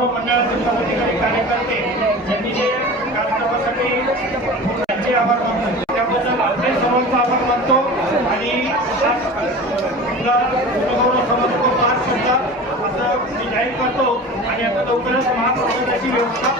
सर्व मंडळातील पदाधिकारी कार्यकर्ते यांनी जे कार्यक्रमासाठी त्यांचे आभार मानतो, त्याबद्दल आपले सर्वांचा आभार मानतो आणि समाज पार करतात असं मी जाहीर करतो आणि आता लवकरच महाप्रसादाची व्यवस्था